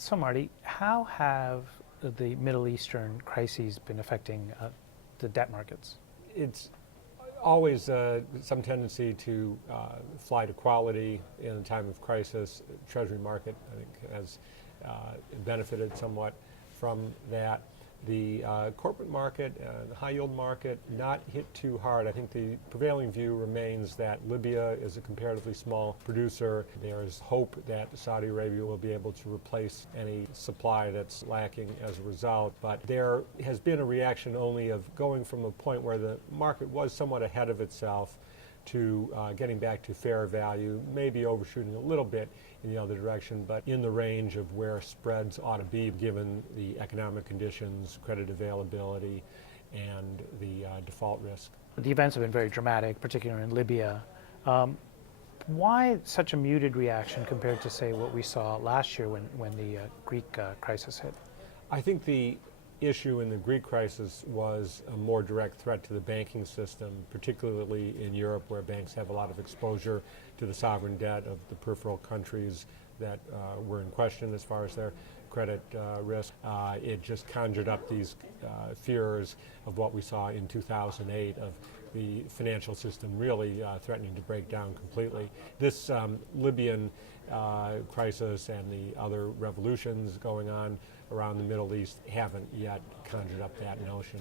So, Marty, how have the Middle Eastern crises been affecting the debt markets? It's always some tendency to fly to quality in a time of crisis. Treasury market, I think, has benefited somewhat from that. The corporate market, the high yield market, not hit too hard. I think the prevailing view remains that Libya is a comparatively small producer. There's hope that Saudi Arabia will be able to replace any supply that's lacking as a result. But there has been a reaction only of going from a point where the market was somewhat ahead of itself to getting back to fair value, maybe overshooting a little bit in the other direction, but in the range of where spreads ought to be given the economic conditions, credit availability, and the default risk. The events have been very dramatic, particularly in Libya. Why such a muted reaction compared to, say, what we saw last year when the Greek crisis hit? I think the issue in the Greek crisis was a more direct threat to the banking system, particularly in Europe, where banks have a lot of exposure to the sovereign debt of the peripheral countries that were in question as far as their credit risk. It just conjured up these fears of what we saw in 2008 of the financial system really threatening to break down completely. This Libyan crisis and the other revolutions going on around the Middle East haven't yet conjured up that notion.